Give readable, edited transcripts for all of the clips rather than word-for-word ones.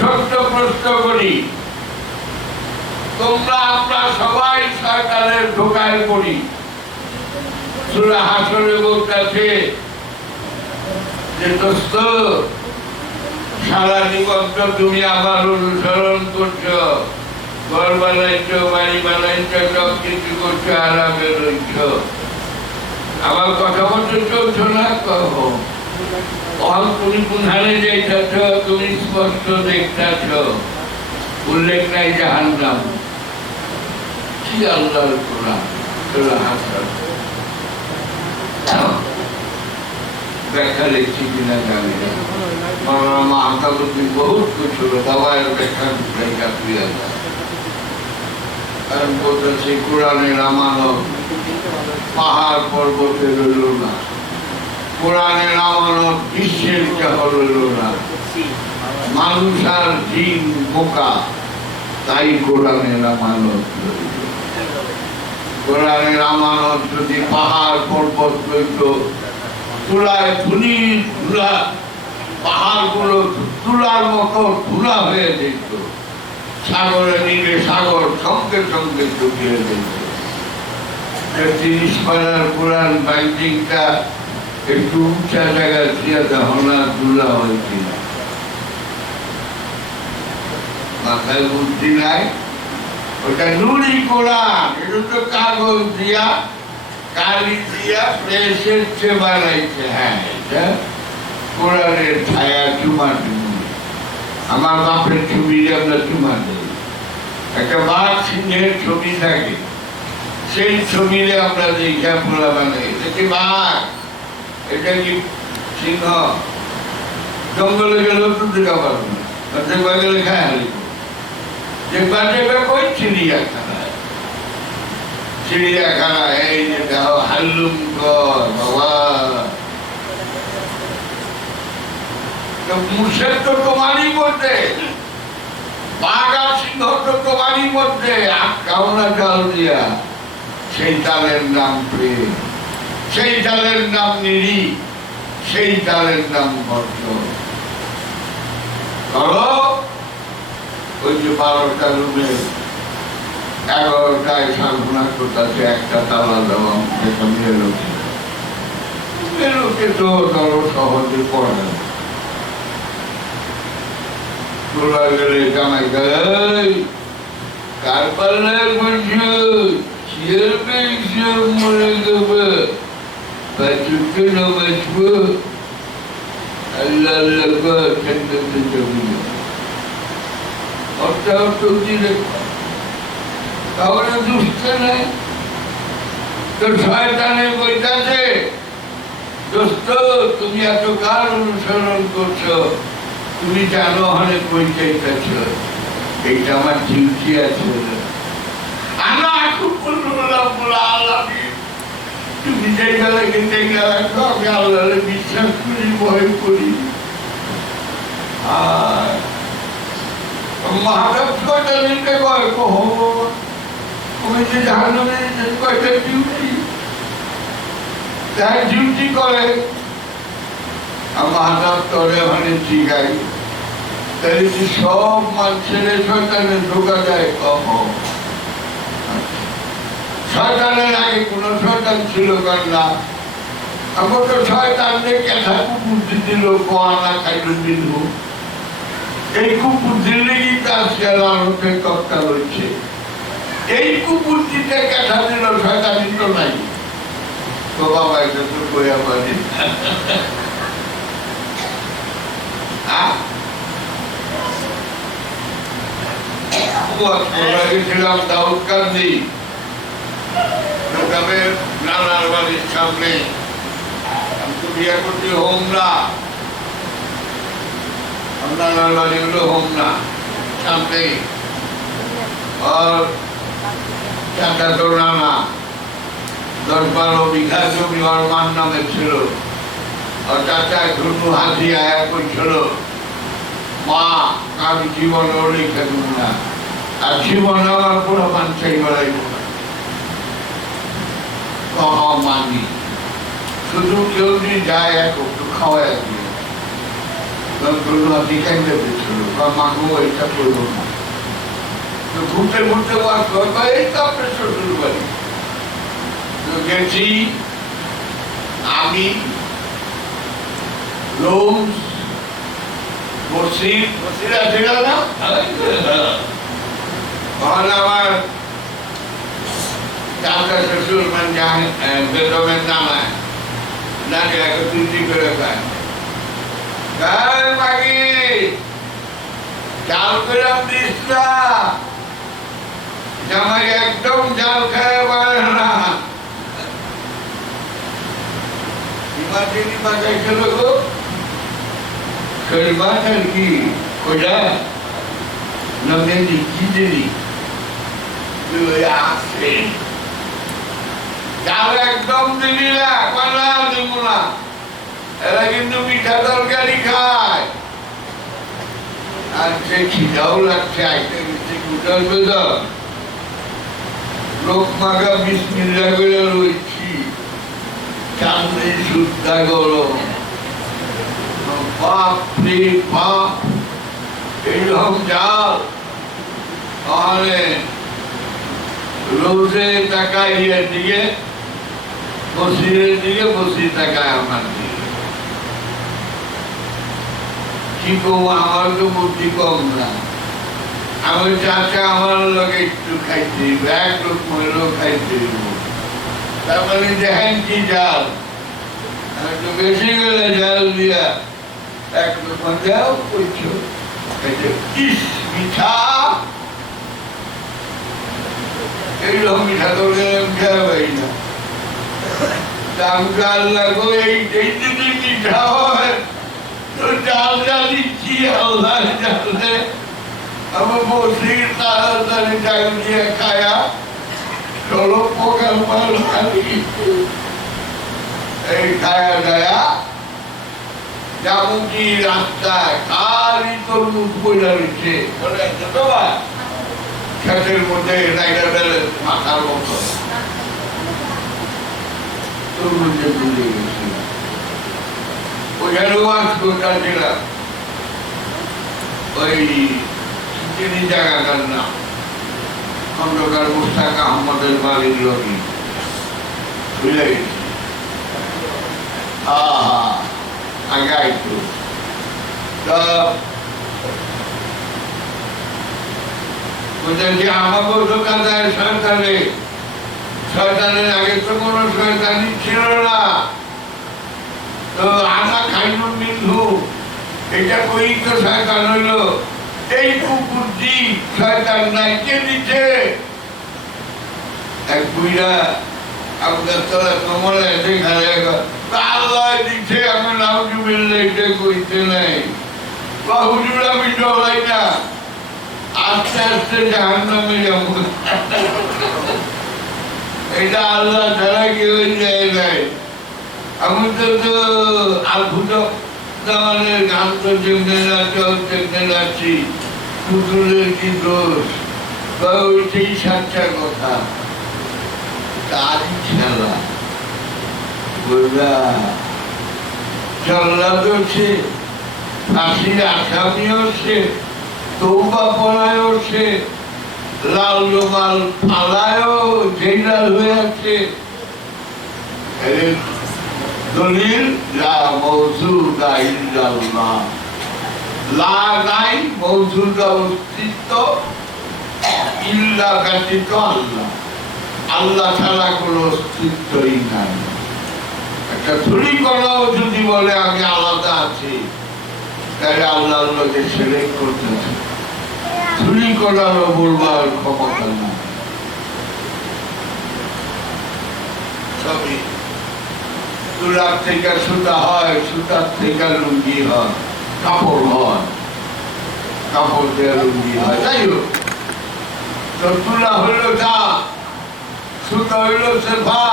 ছোট্ট প্রশ্ন করি, তোমরা আমরা সবাই শয়তানের ধোঁকায় পড়ি। সূরা হাশরে বলতেছে যে দোস্ত, সারা জীবন তো তুমি আমার অনুসরণ করছো, ঘর বানাইছো, বাড়ি বানাইছো, সব কিছু করছো, আরামে রইছ, আমার কথা মতো চলছো না। কহ তুমি কোনখানে যাইতেছ, তুমি স্পষ্ট দেখতেছ, উল্লেখ নাই জাহান্নাম। কি আল্লাহর কোরআন, সূরা হাশর। ব্যাখ্যা লিখছি কিনা জানি না, মৌলানা আহমদুদ্দিন বহুত কিছু দাওয়ার ব্যাখ্যা ক্রিয়া, কারণ বলতেছে কোরআনের আমানত পাহাড় পর্বতে রইল না, কোরআনের আমানত বিশ্বের কেহ রইল না, মানুষ আর জিন বোকা, তাই কোরআনের আমানত রইল। কোরআনের আমানত যদি পাহাড় পর্বত রইত, তুলায় ধুলি ধুলা, পাহাড়গুলো তুলার মতো ধুলা হয়ে যেত, সাগরে নিলে সাগর সঙ্গে সঙ্গে ডুবিয়ে যেত। 30 পারার কোরআন বাইন্ডিংটা একটু উঁচা জায়গায় দিয়ে দেখো না ধুলা হয়েছে, মাথায় বুদ্ধি নাই। ওটা নুরি কোরআন, এটা তো কাগজ দিয়া কালি দিয়া প্রেসের চেয়ে বানাইছে। হ্যাঁ, এটা কোরআনের ছায়া চুমা চুমু। আমার বাপের ছবি আমরা চুমা দেই, একটা বাঘ সিংহের ছবি থাকে, সেই ছবিতে আমরা দেখা পোলা বানাই, এটা কি বাঘ, এটা কি সিংহ। জঙ্গলে গেলেও তো দেখা পারবো না, দেখবা গেলে খায় হারিব, দেখবা দেখবে কই চিড়িয়াখানায়। চিড়িয়াখানায় এই যে দেখো হাল্লুম কর বাবা, মুর্শেদ তো তোমারই মধ্যে, বাঘ আর সিংহ তো তোমারই মধ্যে, আটকাও না জাল দিয়া। সেই তালের নাম প্রেম, সেই তালের নাম নিরি, সেই তালের নাম ভক্ত। ধরো ওই যে 12টা রুমে 11টায় সাধনা করতেছে, একটা তালা দেওয়া যেটা মেয়েলোকে তো ধরো সহজে পড়ে না। তোলা গেলে জামাই গেলে কার পাল্লার বলছো, শিয়ার পেয়েছে মরে যাবে, বাঁচুকে না বাঁচবো, আল্লাহ আল্লাহ ঠান্ডাতে যাবি না। অর্থাৎ তাহলে দুষ্ট নাই তো শয়তানে বইতাছে, দোস্ত তুমি এত কার অনুসরণ করছো, তুমি জানো অনেক বই চাইতেছ, এইটা আমার ডিউটি আছে। তুমি যেই বেলা কিন্তু আমি আল্লাহরে বিশ্বাস করি, ভয় করি। আর মহাদেব কয়টা নিতে কয়, তুমি যে জাহান্নামে কয়টা ডিউটি, তাই ডিউটি করে। মহাদেব তরে মানে জিগাই, তাহলে কি সব মানুষের শয়তানে ঢোকা যায়? শয়তানের আগে কোন শয়তান ছিল না, আমার তো শয়তানকে কেথা কুবুদ্ধি দিল, কোয়ানা খাইল দিল, এই কুবুদ্ধির লেগেই তো আজকে আলোকে কর্তা রয়েছে। এই কুবুদ্ধিতে কেথা দিল, শয়তানি তো নাই। তো বাবা এটা তো বইয়া পারি গেছিলাম দাউদকান্দি, নানার বাড়ির সামনে। বিয়ে করতে হোমনা, নানার বাড়ি হলো হোমনা সামনে, আর চাচা তো নানা 10-12 বিঘা জমি ওর মার নামে ছিল। আর চাচা ঘুরু হাসি আয়া করছিল, মা আমি জীবনে লিখে দেব না, আর জীবন আমার পুরো মানুষই বেড়াইব না। মানি শুধু কেউ যদি যায় একটু খাওয়াই দিয়ে, মাগো এটা করবো না, ঘুরতে ঘুরতে ওয়াজ করবো এই তো আপনার শ্বশুর বাড়ি। তো গেছি আমি, রোজ, মসজিদ আছে না, আমার চাচা শ্বশুর মানে বেগমের নামায় নাকি একত্রিত করে খায়, জাল করে দিস না, জামাই একদম জাল খায় পারে না। ইমার্জেন্সি বাজায় খেলো গো, শরীবাস আর কি খোঁজা নগেনি কি দিলি আসে জাল একদম দিলি না, পালা দিব না, এরা কিন্তু মিঠা তরকারি খায়। আর সে খিদাও লাগছে, আইতে গেছে কুটার বেদর লোক মাগা বিসমিল্লাহ করে রয়েছি, চাঁদে সুদ্ধা গরম, বাপ রে বাপ, এইরকম জাল। তাহলে রোজে তাকায় ইয়ের দিকে, মসজিদের দিকে, মসজিদ তাকায় আমার দিকে। কি কম, আমার তো বুদ্ধি কম না, আমার চাচা আমার লোক একটু খাইতে এক লোক মহিলাও খাইতে, তার মানে দেখেন কি জাল, একটু বেশি গেলে জাল দিয়া এক লোক দেও করছো, ইস মিঠা, এইরকম মিঠা তোকে খেয়ে পাই না। আল্লাহ গো এই যদি মিঠা হয় তো জালটা দিচ্ছি আল্লাহ জালে, আমার বসির তাড়াতাড়ি জাল দিয়ে খায়া চলো পোকার মাল খালি এই খায়া দেয়া যাবো কি রাস্তায় খালি তরমুজ বইলা রয়েছে, ক্ষেতের মধ্যে রাইডার বেলে মাথার মতো তরমুজে বুঝে গেছে। ওইখানে ওয়াজ করতেছিলাম, ওই চিনি জায়গাটার নাম খন্দকার মুস্তাক আহমদের বাড়ির লোকই ভুলে গেছি। আগে আইতো আমাকে দোকানদার শয়তানের আগে তো কোনো শয়তানি ছিল না, তো আনা খাইল মিলু এটা কই তো শয়তান হইল, এই কুকুরটি শয়তান নাই কে দিচ্ছে? এক বুইরা আপনার তলা কমলে দেখালে আল্লাহ দিচ্ছে, আমি নামকে বললে এটা কইতে নাই, বা হুজুর আমি ডরাই না, আস্তে আস্তে জাহান্নামে যাবো, এটা আল্লাহ ছাড়া কেউ যায় নাই। আমি তো আলফুট জামানের গান তো যেমনি যাচ্ছি, পুতুলের কি দোষ, ওইটাই সাচ্চা কথা, তারই খেলা জল্লাদ হচ্ছে, ফাঁসির আসামিও সে, তৌবা পড়ায়ও সে, লাল রুমাল ফালায়ও জেলার হয়ে আছে। দলিল লা মওজুদা ইল্লাল্লাহ, লা নাই মওজুদা অস্তিত্ব, ইল্লা ব্যতীত আল্লাহ, আল্লাহ ছাড়া কোনো অস্তিত্বই নাই। একটা চুরি করাও যদি বলে আমি আলাদা আছি, তাহলে আল্লাহর লোকে ছেলে করতেছে, চুরি করারও বলবার ক্ষমতা না। সবই তুলার থেকে সুতা হয়, সুতার থেকে লুঙ্গি হয়, কাপড় হয়, কাপড় দিয়ে লুঙ্গি হয়। যাই হোক, তো তুলা হইল যা, সুতা হইল সেফা,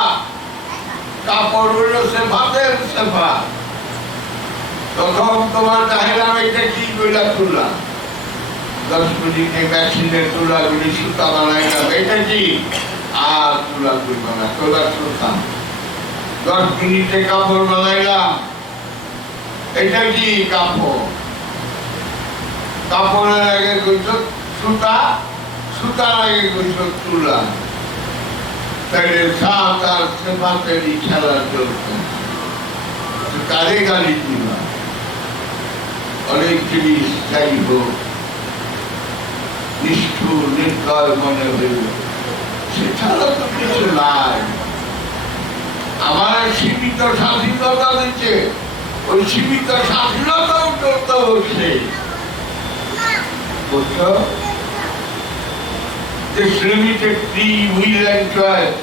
কাপড় হইল সেফাতের সেফা। তখন তোমার চাহিলাম এটা কি কইলা তুলা, 10 মিনিটে মেশিনে তুলাগুলি সুতা বানাইলাম, এটা কি আর তুলা করবো না, তোলা সুতা। 10 মিনিটে কাপড় বানাইলাম, এটা কি কাপড়, কাপড়ের আগে কইছ সুতা, সুতার আগে কইছ তুলা। তাইলে সাত আর সেফাতেরই খেলা চলছে। কারে গালি দিবা? অনেক জিনিস চাইব, নিষ্ঠুর নির্দয় মনে হইল, সেছাড়া তো কিছু নাই। আমার সীমিত স্বাধীনতা দিচ্ছে, ওই সীমিত স্বাধীনতাও করতে হচ্ছে। This limited free will and choice,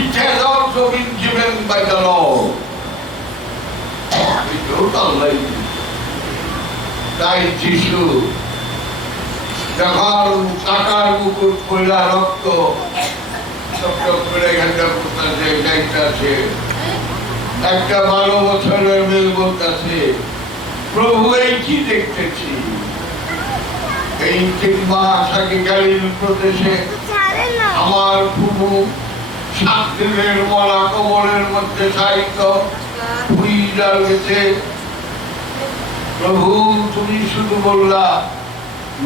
it has also been given by the law. It's total life. তাই যিশু যখন কাটার মুকুট কইলা রক্ত একটা 12 বছরের মেয়ে বলতেছে, প্রভু এই কি দেখতেছি? এই 3 মাস আগে গালিল প্রদেশে আমার ফুফু 7 দিনের মরা কবরের মধ্যে সাহিত্য ডাল গেছে। প্রভু তুমি শুধু বললা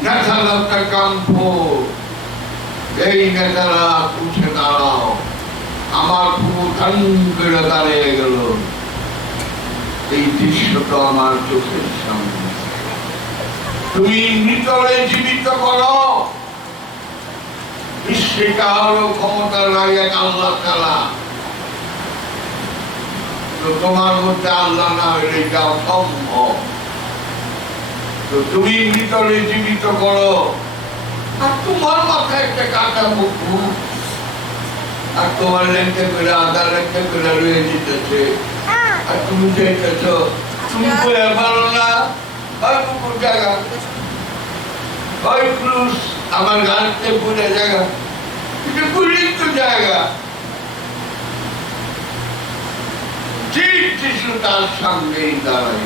নেতারা কাম্প, এই নেতারা উঠে দাঁড়াও। আমার ফুফু ঠান করে দাঁড়িয়ে গেল। এই দৃশ্যটা আমার চোখের সামনে। তুমি মৃতরে জীবিত করো। বিশ্বে কারো ক্ষমতার লাগে আল্লাহ ছাড়া। তো তোমার মধ্যে আল্লাহ না হলে এটা অসম্ভব। তো তুমি মৃতরে জীবিত করো। আর তোমার মাথায় একটা কাটা মুখু, আর তোমার লেখতে করে আধা লেখতে করে রয়ে যেতেছে। আর তুমি চাইতেছ তুমি করে পারো না। ওই কুকুর জায়গা, ওই পুরুষ আমার গাড়িতে পুরে জায়গা, এটা পুলিত জায়গা। ঠিক যিশু তার সামনেই দাঁড়াই।